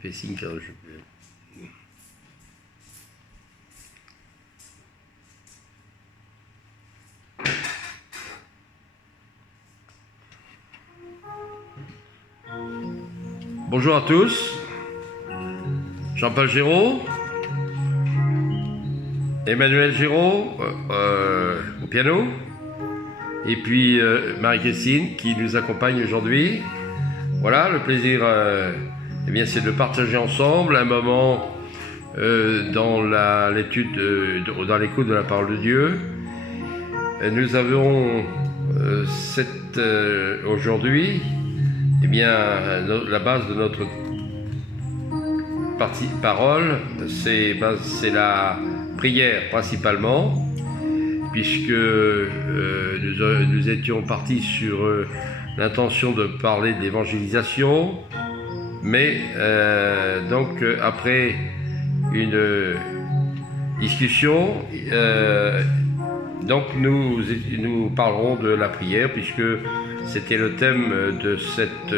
Fais signe quand je peux. Bonjour à tous, Jean-Paul Géraud, Emmanuel Géraud au piano, et puis Marie-Christine qui nous accompagne aujourd'hui. Voilà, le plaisir, eh bien, c'est de partager ensemble un moment dans l'étude, dans l'écoute de la parole de Dieu. Nous avons aujourd'hui, eh bien, la base de notre parole, c'est la prière principalement, puisque nous étions partis sur l'intention de parler d'évangélisation, mais donc après une discussion, donc nous parlerons de la prière, puisque c'était le thème de cette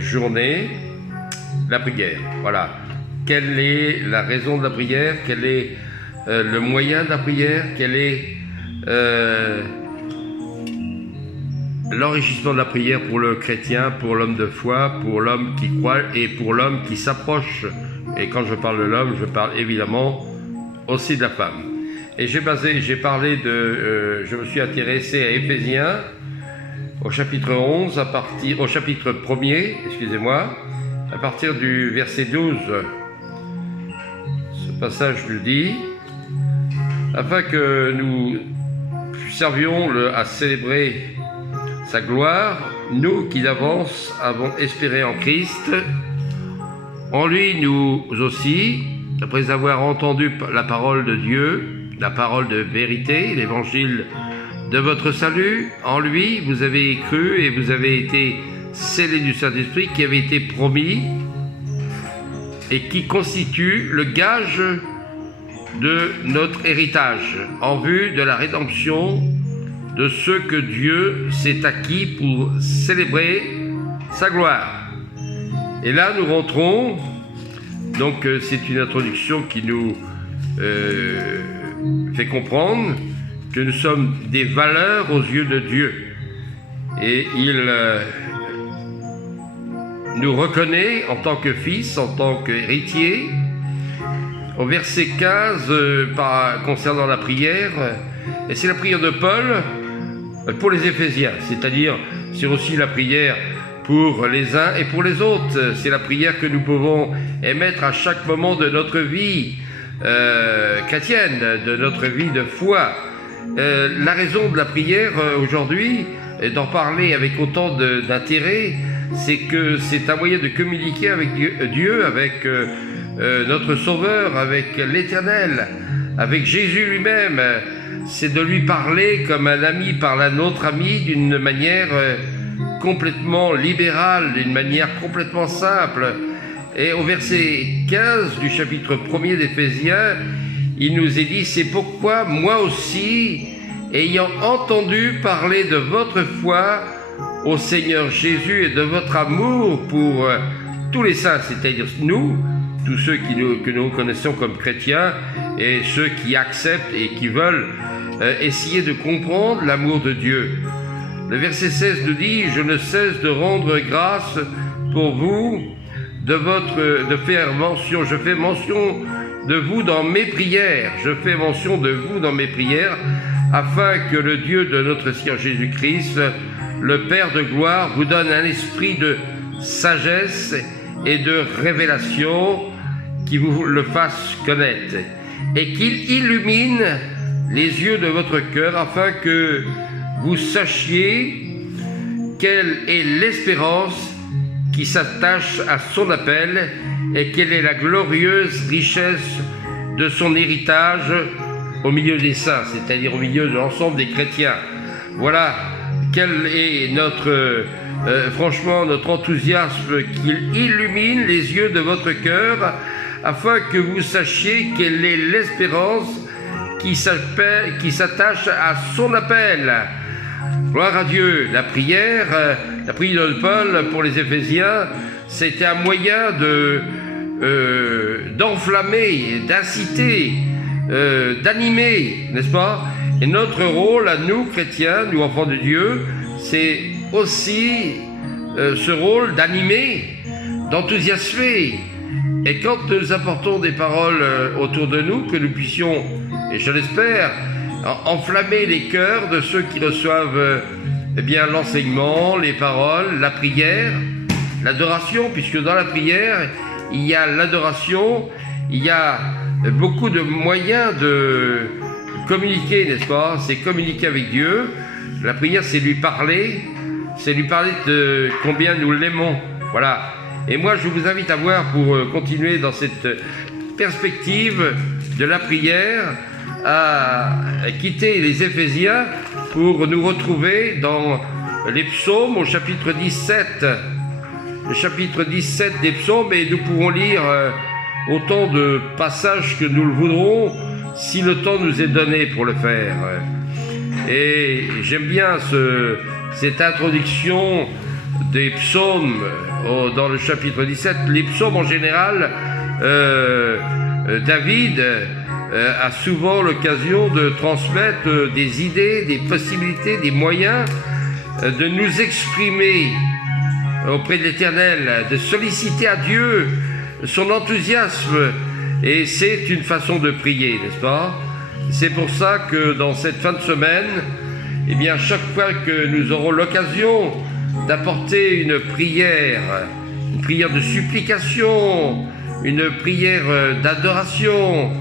journée, la prière. Voilà. Quelle est la raison de la prière? Quel est le moyen de la prière? Quel est l'enrichissement de la prière pour le chrétien, pour l'homme de foi, pour l'homme qui croit et pour l'homme qui s'approche? Et quand je parle de l'homme, je parle évidemment aussi de la femme. Et je me suis intéressé à Éphésiens, au chapitre 11, au chapitre 1er, excusez-moi, à partir du verset 12. Ce passage nous dit: afin que nous servions à célébrer sa gloire, nous qui d'avance avons espéré en Christ, en lui nous aussi, après avoir entendu la parole de Dieu, la parole de vérité, l'évangile de votre salut, en lui vous avez cru et vous avez été scellés du Saint-Esprit qui avait été promis et qui constitue le gage de notre héritage en vue de la rédemption de ceux que Dieu s'est acquis pour célébrer sa gloire. Et là nous rentrons, donc c'est une introduction qui nous fait comprendre que nous sommes des valeurs aux yeux de Dieu. Et il nous reconnaît en tant que fils, en tant qu'héritier. Au verset 15, concernant la prière, et c'est la prière de Paul pour les Éphésiens, c'est-à-dire c'est aussi la prière pour les uns et pour les autres. C'est la prière que nous pouvons émettre à chaque moment de notre vie chrétienne, de notre vie de foi. La raison de la prière aujourd'hui, et d'en parler avec autant d'intérêt, c'est que c'est un moyen de communiquer avec Dieu, avec notre Sauveur, avec l'Éternel, avec Jésus lui-même. C'est de lui parler comme un ami parle à un autre ami, d'une manière complètement libérale, d'une manière complètement simple. Et au verset 15 du chapitre 1er d'Éphésiens, il nous est dit: c'est pourquoi moi aussi, ayant entendu parler de votre foi au Seigneur Jésus et de votre amour pour tous les saints, c'est-à-dire nous, tous ceux que nous connaissons comme chrétiens et ceux qui acceptent et qui veulent essayer de comprendre l'amour de Dieu. Le verset 16 nous dit: je ne cesse de rendre grâce pour vous, je fais mention de vous dans mes prières, afin que le Dieu de notre Seigneur Jésus-Christ, le Père de gloire, vous donne un esprit de sagesse et de révélation qui vous le fasse connaître, et qu'il illumine les yeux de votre cœur, afin que vous sachiez quelle est l'espérance qui s'attache à son appel, et quelle est la glorieuse richesse de son héritage au milieu des saints, c'est-à-dire au milieu de l'ensemble des chrétiens. Voilà quel est franchement notre enthousiasme, qu'il illumine les yeux de votre cœur, afin que vous sachiez quelle est l'espérance qui s'attache à son appel. Gloire à Dieu. La prière de Paul pour les Éphésiens, c'était un moyen d'enflammer, d'inciter, d'animer, n'est-ce pas? Et notre rôle à nous, chrétiens, nous enfants de Dieu, c'est aussi ce rôle d'animer, d'enthousiasmer. Et quand nous apportons des paroles autour de nous, que nous puissions, et je l'espère, enflammer les cœurs de ceux qui reçoivent eh bien, l'enseignement, les paroles, la prière, l'adoration, puisque dans la prière, il y a l'adoration, il y a beaucoup de moyens de communiquer, n'est-ce pas? C'est communiquer avec Dieu. La prière, c'est lui parler de combien nous l'aimons. Voilà. Et moi, je vous invite à voir, pour continuer dans cette perspective de la prière, à quitter les Éphésiens pour nous retrouver dans les psaumes au chapitre 17. Le chapitre 17 des psaumes, et nous pourrons lire autant de passages que nous le voudrons, si le temps nous est donné pour le faire. Et j'aime bien cette introduction des psaumes dans le chapitre 17. Les psaumes en général, David a souvent l'occasion de transmettre des idées, des possibilités, des moyens de nous exprimer auprès de l'Éternel, de solliciter à Dieu son enthousiasme. Et c'est une façon de prier, n'est-ce pas? C'est pour ça que dans cette fin de semaine, eh bien, chaque fois que nous aurons l'occasion d'apporter une prière de supplication, une prière d'adoration,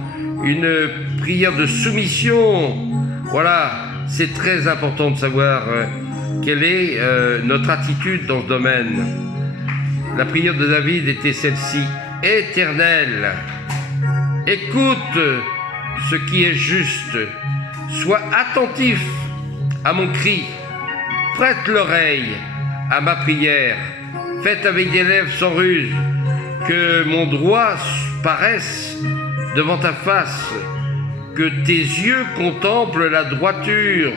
une prière de soumission, voilà, c'est très important de savoir quelle est notre attitude dans ce domaine. La prière de David était celle-ci: Éternel, écoute ce qui est juste, sois attentif à mon cri, prête l'oreille à ma prière, faite avec des lèvres sans ruse, que mon droit paraisse devant ta face, que tes yeux contemplent la droiture,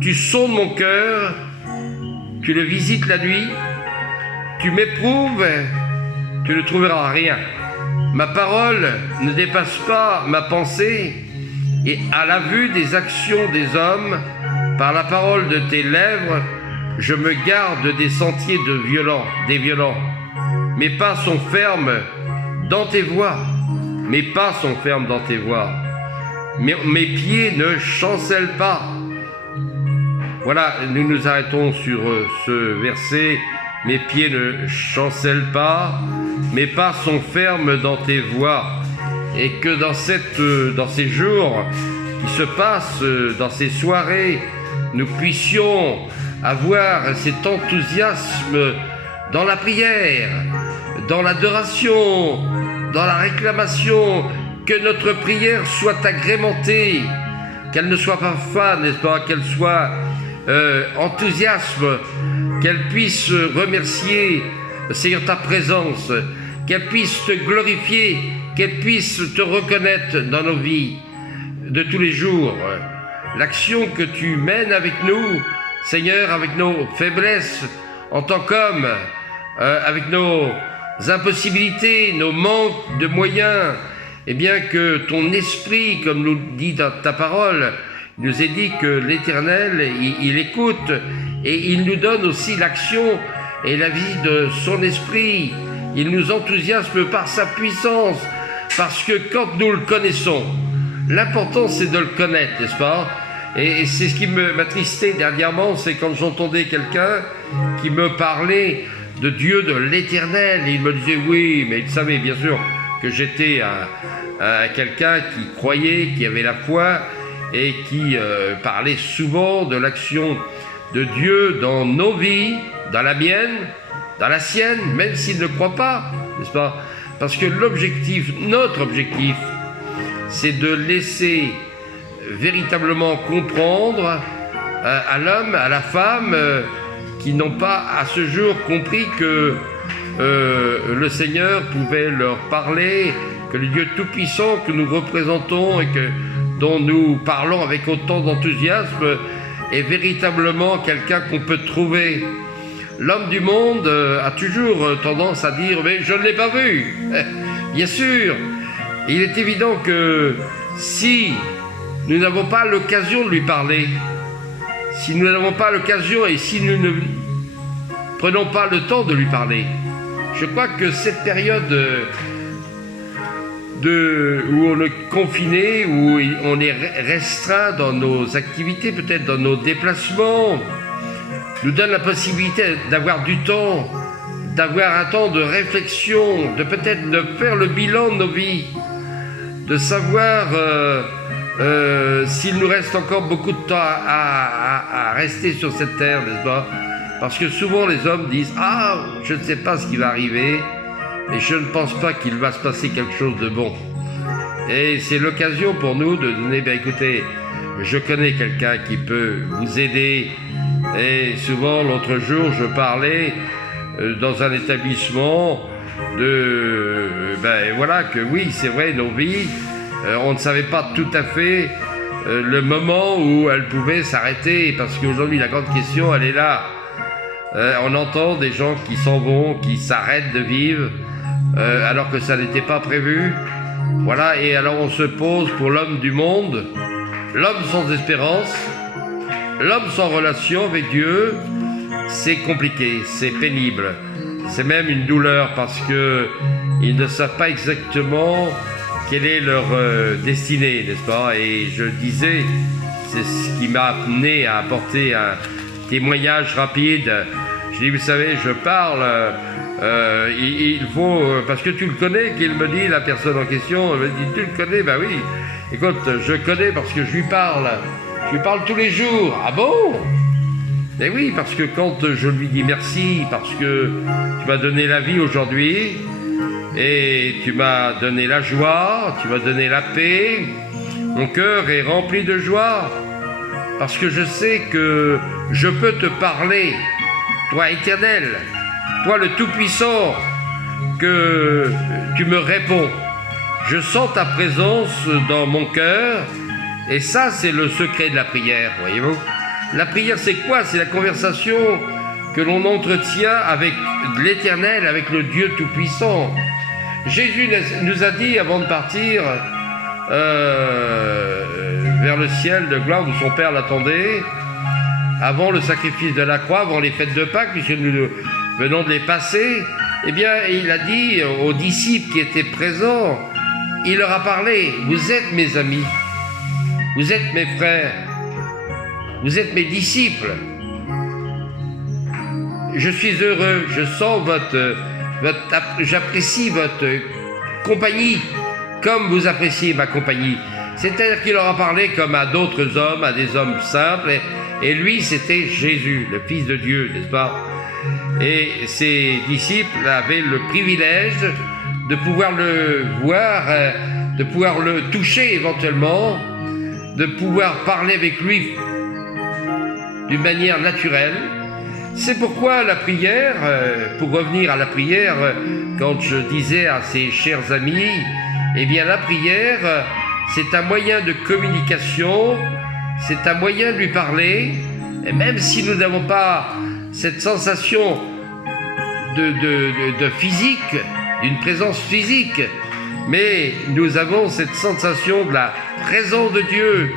tu sondes mon cœur, tu le visites la nuit, tu m'éprouves, tu ne trouveras rien. Ma parole ne dépasse pas ma pensée, et à la vue des actions des hommes, par la parole de tes lèvres, je me garde des sentiers des violents. Mes pas sont fermes dans tes voies. Mes pas sont fermes dans tes voies. Mes pieds ne chancellent pas. Voilà, nous nous arrêtons sur ce verset. Mes pieds ne chancellent pas. Mes pas sont fermes dans tes voies. Et que dans ces jours qui se passent, dans ces soirées, nous puissions avoir cet enthousiasme dans la prière, dans l'adoration, dans la réclamation, que notre prière soit agrémentée, qu'elle ne soit pas fade, n'est-ce pas, qu'elle soit enthousiasme, qu'elle puisse remercier, Seigneur, ta présence, qu'elle puisse te glorifier, qu'elle puisse te reconnaître dans nos vies de tous les jours. L'action que tu mènes avec nous, Seigneur, avec nos faiblesses en tant qu'hommes, avec nos impossibilités, nos manques de moyens, eh bien que ton esprit, comme nous dit dans ta parole, nous est dit que l'Éternel, il écoute et il nous donne aussi l'action et la vie de son esprit. Il nous enthousiasme par sa puissance, parce que quand nous le connaissons, l'important c'est de le connaître, n'est-ce pas? Et c'est ce qui m'attristait dernièrement, c'est quand j'entendais quelqu'un qui me parlait de Dieu, de l'Éternel. Et il me disait oui, mais il savait bien sûr que j'étais quelqu'un qui croyait, qui avait la foi et qui parlait souvent de l'action de Dieu dans nos vies, dans la mienne, dans la sienne, même s'il ne croit pas, n'est-ce pas? Parce que notre objectif, c'est de laisser véritablement comprendre à l'homme, à la femme, qui n'ont pas à ce jour compris que le Seigneur pouvait leur parler, que le Dieu Tout-Puissant que nous représentons et dont nous parlons avec autant d'enthousiasme est véritablement quelqu'un qu'on peut trouver L'homme du monde a toujours tendance à dire « mais je ne l'ai pas vu ». Bien sûr, il est évident que si nous n'avons pas l'occasion de lui parler, si nous n'avons pas l'occasion et si nous ne prenons pas le temps de lui parler, je crois que cette période où on est confiné, où on est restreint dans nos activités, peut-être dans nos déplacements, nous donne la possibilité d'avoir du temps, d'avoir un temps de réflexion, de peut-être de faire le bilan de nos vies, de savoir s'il nous reste encore beaucoup de temps à rester sur cette terre, n'est-ce pas? Parce que souvent les hommes disent « Ah, je ne sais pas ce qui va arriver, et je ne pense pas qu'il va se passer quelque chose de bon. » Et c'est l'occasion pour nous de donner, ben écoutez, je connais quelqu'un qui peut vous aider. Et souvent, l'autre jour, je parlais dans un établissement ben voilà, que oui, c'est vrai, nos vies, on ne savait pas tout à fait le moment où elles pouvaient s'arrêter, parce qu'aujourd'hui, la grande question, elle est là. On entend des gens qui s'en vont, qui s'arrêtent de vivre, alors que ça n'était pas prévu. Voilà, et alors on se pose pour l'homme du monde, l'homme sans espérance, l'homme sans relation avec Dieu. C'est compliqué, c'est pénible, c'est même une douleur parce que ils ne savent pas exactement quelle est leur destinée, n'est-ce pas? Et je disais, c'est ce qui m'a amené à apporter un témoignage rapide. Je dis, vous savez, je parle, il faut, parce que tu le connais, qu'il me dit, la personne en question, elle me dit, tu le connais? Ben oui, écoute, je connais parce que je lui parle tous les jours. Ah bon? Eh oui, parce que quand je lui dis merci, parce que tu m'as donné la vie aujourd'hui, et tu m'as donné la joie, tu m'as donné la paix, mon cœur est rempli de joie, parce que je sais que je peux te parler, toi éternel, toi le Tout-Puissant, que tu me réponds. Je sens ta présence dans mon cœur, et ça c'est le secret de la prière, voyez-vous. La prière c'est quoi? C'est la conversation que l'on entretient avec l'Éternel, avec le Dieu Tout-Puissant. Jésus nous a dit avant de partir vers le ciel de gloire où son Père l'attendait, avant le sacrifice de la croix, avant les fêtes de Pâques, puisque nous venons de les passer, eh bien, il a dit aux disciples qui étaient présents, il leur a parlé, vous êtes mes amis, vous êtes mes frères, vous êtes mes disciples. Je suis heureux, je sens j'apprécie votre compagnie comme vous appréciez ma compagnie. C'est-à-dire qu'il leur a parlé comme à d'autres hommes, à des hommes simples, et lui c'était Jésus, le Fils de Dieu, n'est-ce pas? Et ses disciples avaient le privilège de pouvoir le voir, de pouvoir le toucher éventuellement, de pouvoir parler avec lui d'une manière naturelle. C'est pourquoi la prière, pour revenir à la prière, quand je disais à ces chers amis, eh bien la prière, c'est un moyen de communication, c'est un moyen de lui parler, et même si nous n'avons pas cette sensation de physique, d'une présence physique, mais nous avons cette sensation de la présence de Dieu,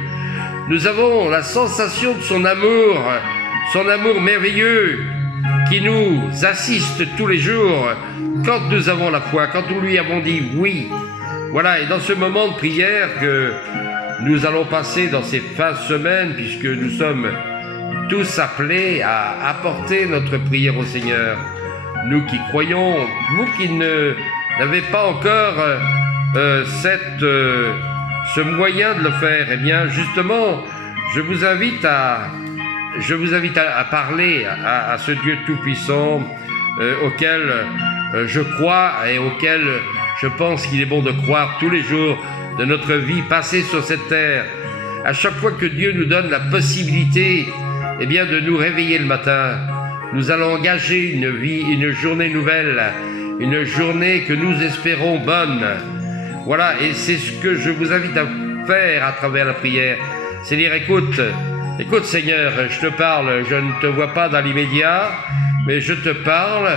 nous avons la sensation de son amour merveilleux qui nous assiste tous les jours quand nous avons la foi, quand nous lui avons dit oui. Voilà, et dans ce moment de prière que nous allons passer dans ces fins de semaine, puisque nous sommes tous appelés à apporter notre prière au Seigneur, nous qui croyons, vous qui n'avez pas encore ce moyen de le faire, eh bien justement, je vous invite à parler à ce Dieu Tout-Puissant auquel je crois et auquel je pense qu'il est bon de croire tous les jours de notre vie passée sur cette terre. À chaque fois que Dieu nous donne la possibilité eh bien, de nous réveiller le matin, nous allons engager une journée nouvelle, une journée que nous espérons bonne. Voilà, et c'est ce que je vous invite à faire à travers la prière. C'est dire, écoute Seigneur, je te parle, je ne te vois pas dans l'immédiat, mais je te parle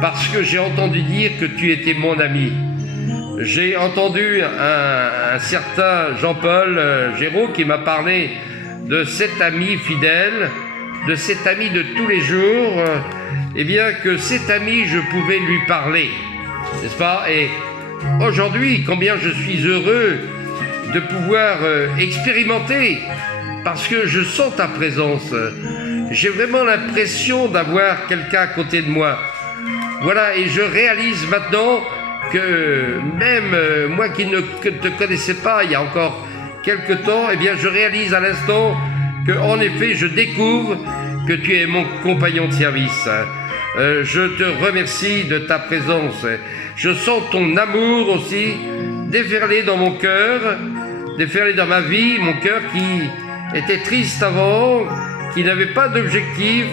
parce que j'ai entendu dire que tu étais mon ami. J'ai entendu un certain Jean-Paul Géraud qui m'a parlé de cet ami fidèle, de cet ami de tous les jours, et bien que cet ami, je pouvais lui parler, n'est-ce pas? Et aujourd'hui, combien je suis heureux de pouvoir expérimenter, parce que je sens ta présence. J'ai vraiment l'impression d'avoir quelqu'un à côté de moi. Voilà, et je réalise maintenant que même moi qui ne te connaissais pas il y a encore quelque temps, eh bien je réalise à l'instant que en effet je découvre que tu es mon compagnon de service. Je te remercie de ta présence. Je sens ton amour aussi déferler dans mon cœur, déferler dans ma vie, mon cœur qui était triste avant, qui n'avait pas d'objectif,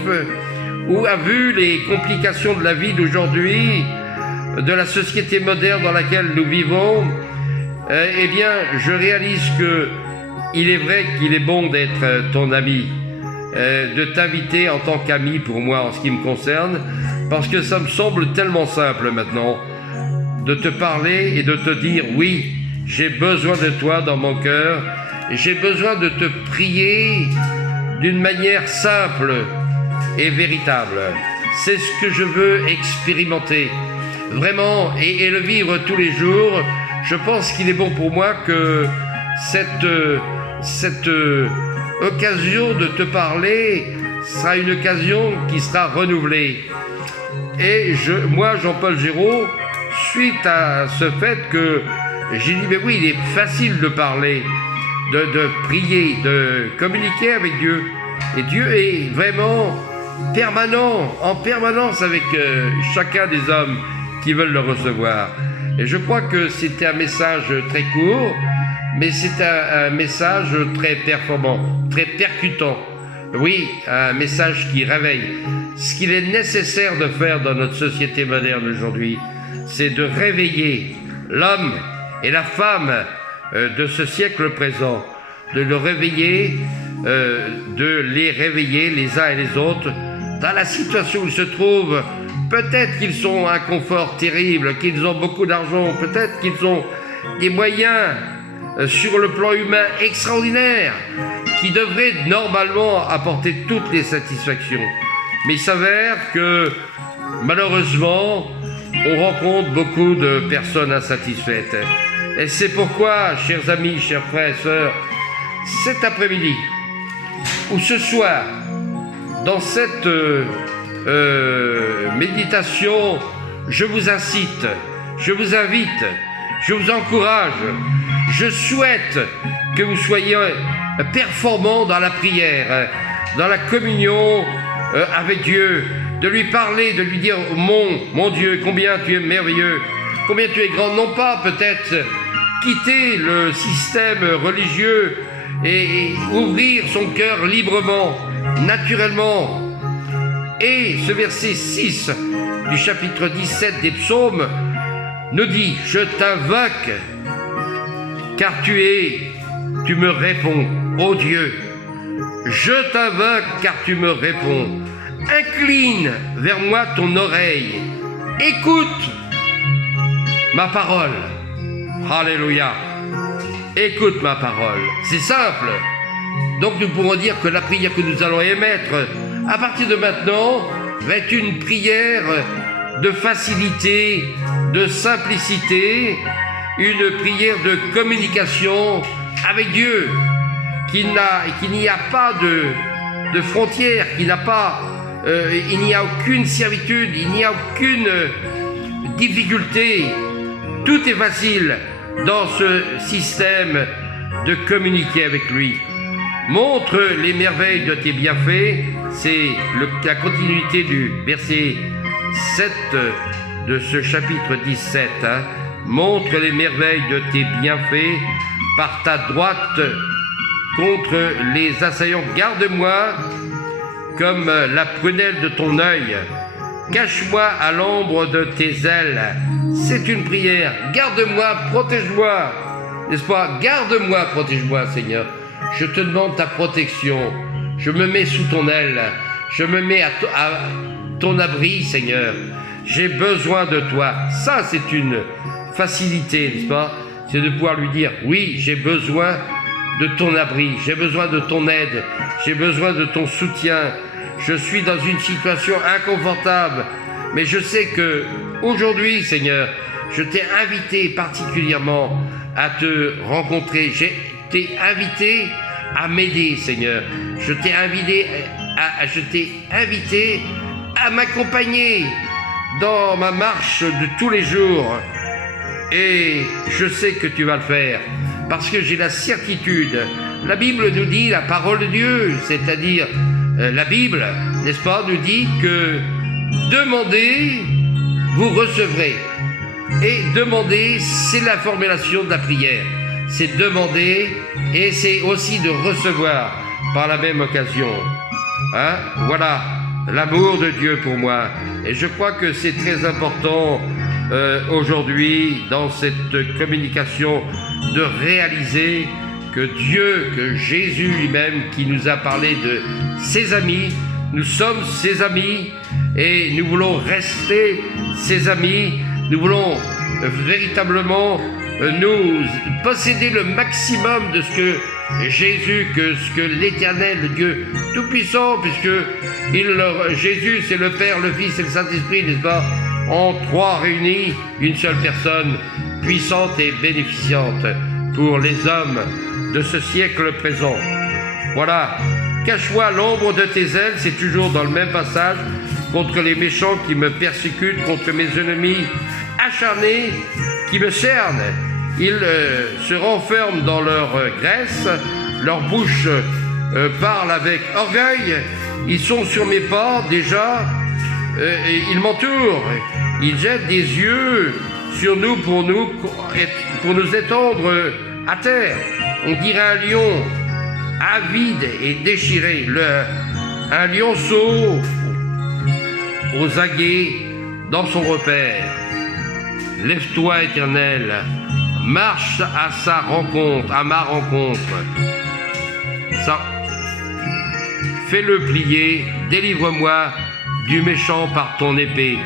ou a vu les complications de la vie d'aujourd'hui, de la société moderne dans laquelle nous vivons. Eh bien, je réalise que il est vrai qu'il est bon d'être ton ami, de t'inviter en tant qu'ami pour moi en ce qui me concerne, parce que ça me semble tellement simple maintenant de te parler et de te dire oui, j'ai besoin de toi dans mon cœur, j'ai besoin de te prier d'une manière simple et véritable. C'est ce que je veux expérimenter, vraiment, et le vivre tous les jours. Je pense qu'il est bon pour moi que cette occasion de te parler sera une occasion qui sera renouvelée. Et moi, Jean-Paul Géraud, suite à ce fait que j'ai dit, mais oui, il est facile de parler, de prier, de communiquer avec Dieu. Et Dieu est vraiment permanent, en permanence avec chacun des hommes qui veulent le recevoir. Et je crois que c'était un message très court, mais c'est un message très performant, très percutant. Oui, un message qui réveille. Ce qu'il est nécessaire de faire dans notre société moderne aujourd'hui, c'est de réveiller l'homme et la femme de ce siècle présent, de le réveiller, de les réveiller les uns et les autres dans la situation où ils se trouvent. Peut-être qu'ils ont un confort terrible, qu'ils ont beaucoup d'argent, peut-être qu'ils ont des moyens sur le plan humain extraordinaires qui devraient normalement apporter toutes les satisfactions. Mais il s'avère que malheureusement, on rencontre beaucoup de personnes insatisfaites. Et c'est pourquoi, chers amis, chers frères et sœurs, cet après-midi ou ce soir, dans cette méditation, je vous incite, je vous invite, je vous encourage, je souhaite que vous soyez performants dans la prière, dans la communion avec Dieu, de lui parler, de lui dire mon Dieu, combien tu es merveilleux, combien tu es grand, non pas peut-être quitter le système religieux et ouvrir son cœur librement, naturellement. Et ce verset 6 du chapitre 17 des psaumes nous dit « Je t'invoque, car tu me réponds, ô Dieu. Je t'invoque, car tu me réponds. Incline vers moi ton oreille. Écoute ma parole. » Alléluia. Écoute ma parole. C'est simple. Donc nous pourrons dire que la prière que nous allons émettre à partir de maintenant va être une prière de facilité, de simplicité, une prière de communication avec Dieu, qu'il n'y a pas de frontières, il n'y a aucune servitude, il n'y a aucune difficulté. Tout est facile dans ce système de communiquer avec lui. Montre les merveilles de tes bienfaits, c'est la continuité du verset 7 de ce chapitre 17. Montre les merveilles de tes bienfaits par ta droite contre les assaillants. Garde-moi comme la prunelle de ton œil. Cache-moi à l'ombre de tes ailes. C'est une prière. Garde-moi, protège-moi. N'est-ce pas? Garde-moi, protège-moi, Seigneur. Je te demande ta protection. Je me mets sous ton aile. Je me mets ton abri, Seigneur. J'ai besoin de toi. Ça, c'est une facilité, n'est-ce pas? C'est de pouvoir lui dire, oui, j'ai besoin de ton abri, j'ai besoin de ton aide, j'ai besoin de ton soutien. Je suis dans une situation inconfortable, mais je sais que aujourd'hui, Seigneur, je t'ai invité particulièrement à te rencontrer. Je t'ai invité à m'aider, Seigneur. Je t'ai invité à m'accompagner dans ma marche de tous les jours. Et je sais que tu vas le faire, parce que j'ai la certitude. La Bible nous dit, la parole de Dieu, c'est-à-dire la Bible, n'est-ce pas, nous dit que demandez, vous recevrez. Et demander, c'est la formulation de la prière. C'est demander et c'est aussi de recevoir par la même occasion. Hein? Voilà l'amour de Dieu pour moi. Et je crois que c'est très important aujourd'hui dans cette communication de réaliser que Dieu, que Jésus lui-même qui nous a parlé de ses amis, nous sommes ses amis et nous voulons rester ses amis. Nous voulons véritablement nous posséder le maximum de ce que Jésus, ce que l'Éternel, le Dieu Tout-Puissant, puisque Jésus c'est le Père, le Fils et le Saint-Esprit, n'est-ce pas, en trois réunis, une seule personne, puissante et bénéficiante pour les hommes de ce siècle présent. Voilà, cache-moi l'ombre de tes ailes, c'est toujours dans le même passage, contre les méchants qui me persécutent, contre mes ennemis acharnés qui me cernent. Ils se renferment dans leur graisse, leur bouche parle avec orgueil, ils sont sur mes pas déjà, et ils m'entourent, ils jettent des yeux sur nous pour nous étendre à terre. On dirait un lion avide et déchiré, un lionceau aux aguets dans son repère. Lève-toi, Éternel, marche à sa rencontre, à ma rencontre. Ça, fais-le plier, délivre-moi du méchant par ton épée,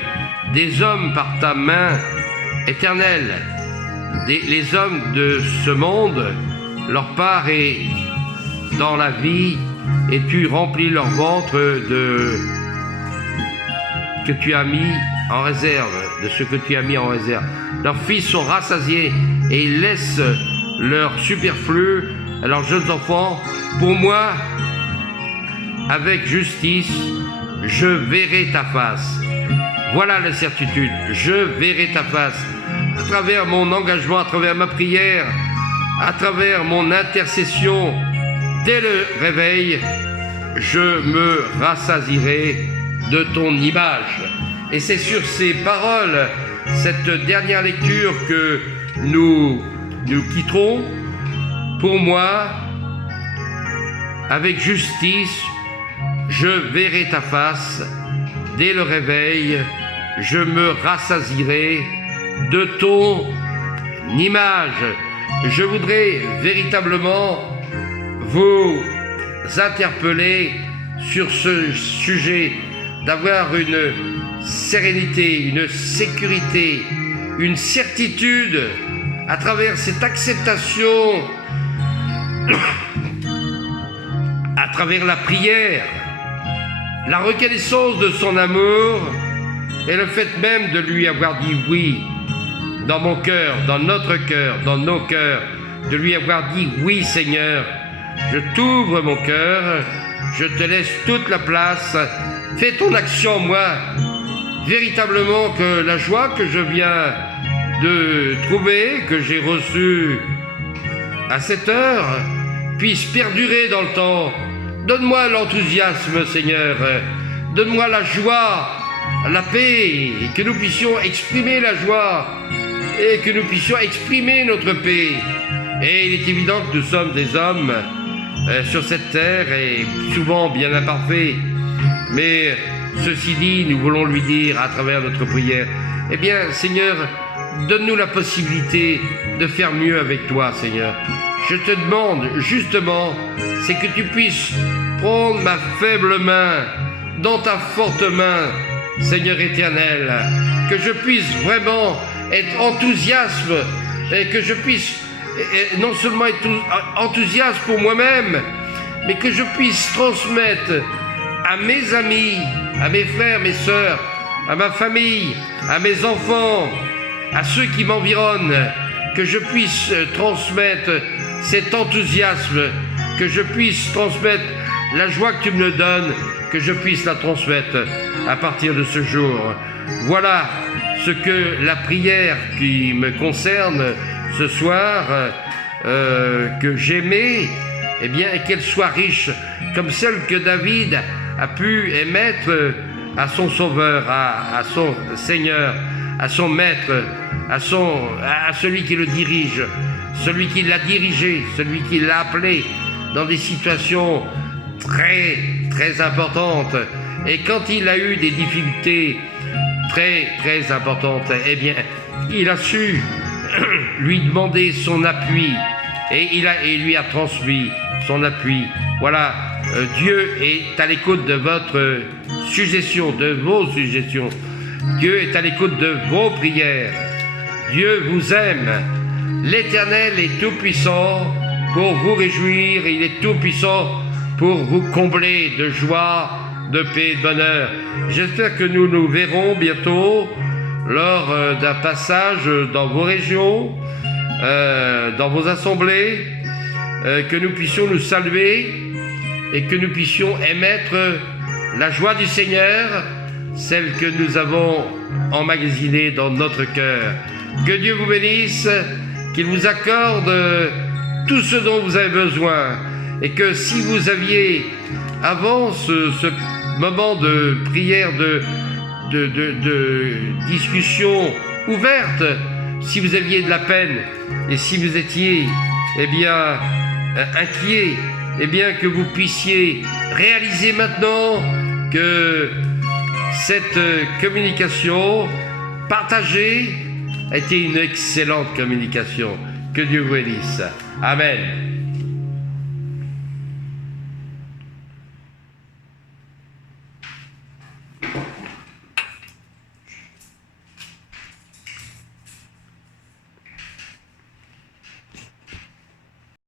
des hommes par ta main éternelle. Les hommes de ce monde, leur part est dans la vie, et tu remplis leur ventre que tu as mis en réserve, de ce que tu as mis en réserve. Leurs fils sont rassasiés et ils laissent leur superflu à leurs jeunes enfants. Pour moi, avec justice, je verrai ta face. Voilà la certitude, je verrai ta face. À travers mon engagement, à travers ma prière, à travers mon intercession, dès le réveil, je me rassasierai de ton image. Et c'est sur ces paroles, cette dernière lecture que nous quitterons. Pour moi, avec justice, je verrai ta face. Dès le réveil, je me rassasierai de ton image. Je voudrais véritablement vous interpeller sur ce sujet, d'avoir une sérénité, une sécurité, une certitude à travers cette acceptation, à travers la prière, la reconnaissance de son amour et le fait même de lui avoir dit oui dans mon cœur, dans notre cœur, dans nos cœurs, de lui avoir dit oui Seigneur, je t'ouvre mon cœur, je te laisse toute la place, fais ton action en moi, véritablement que la joie que je viens de trouver, que j'ai reçue à cette heure, puisse perdurer dans le temps. Donne-moi l'enthousiasme, Seigneur, donne-moi la joie, la paix, et que nous puissions exprimer la joie, et que nous puissions exprimer notre paix. Et il est évident que nous sommes des hommes sur cette terre, et souvent bien imparfaits, mais ceci dit, nous voulons lui dire à travers notre prière, eh bien, Seigneur, donne-nous la possibilité de faire mieux avec toi, Seigneur. Je te demande, justement, c'est que tu puisses prendre ma faible main dans ta forte main Seigneur éternel, que je puisse vraiment être enthousiaste et que je puisse non seulement être enthousiaste pour moi-même, mais que je puisse transmettre à mes amis, à mes frères, mes sœurs, à ma famille, à mes enfants, à ceux qui m'environnent, que je puisse transmettre cet enthousiasme, que je puisse transmettre la joie que tu me donnes, que je puisse la transmettre à partir de ce jour. Voilà ce que la prière qui me concerne ce soir, que j'aimais, eh bien, qu'elle soit riche, comme celle que David a pu émettre à son Sauveur, à son Seigneur, à son Maître, à celui qui le dirige, celui qui l'a dirigé, celui qui l'a appelé dans des situations très, très importantes. Et quand il a eu des difficultés très, très importantes, eh bien, il a su lui demander son appui et il lui a transmis son appui. Voilà, Dieu est à l'écoute de votre suggestion, de vos suggestions. Dieu est à l'écoute de vos prières. Dieu vous aime. L'Éternel est tout-puissant pour vous réjouir. Il est tout-puissant pour vous combler de joie, de paix, de bonheur. J'espère que nous nous verrons bientôt lors d'un passage dans vos régions, dans vos assemblées, que nous puissions nous saluer et que nous puissions émettre la joie du Seigneur, celle que nous avons emmagasinée dans notre cœur. Que Dieu vous bénisse, qu'il vous accorde tout ce dont vous avez besoin, et que si vous aviez, avant ce moment de prière, de discussion ouverte, si vous aviez de la peine, et si vous étiez, eh bien, inquiet, eh bien, que vous puissiez réaliser maintenant que cette communication partagée a été une excellente communication. Que Dieu vous bénisse. Amen.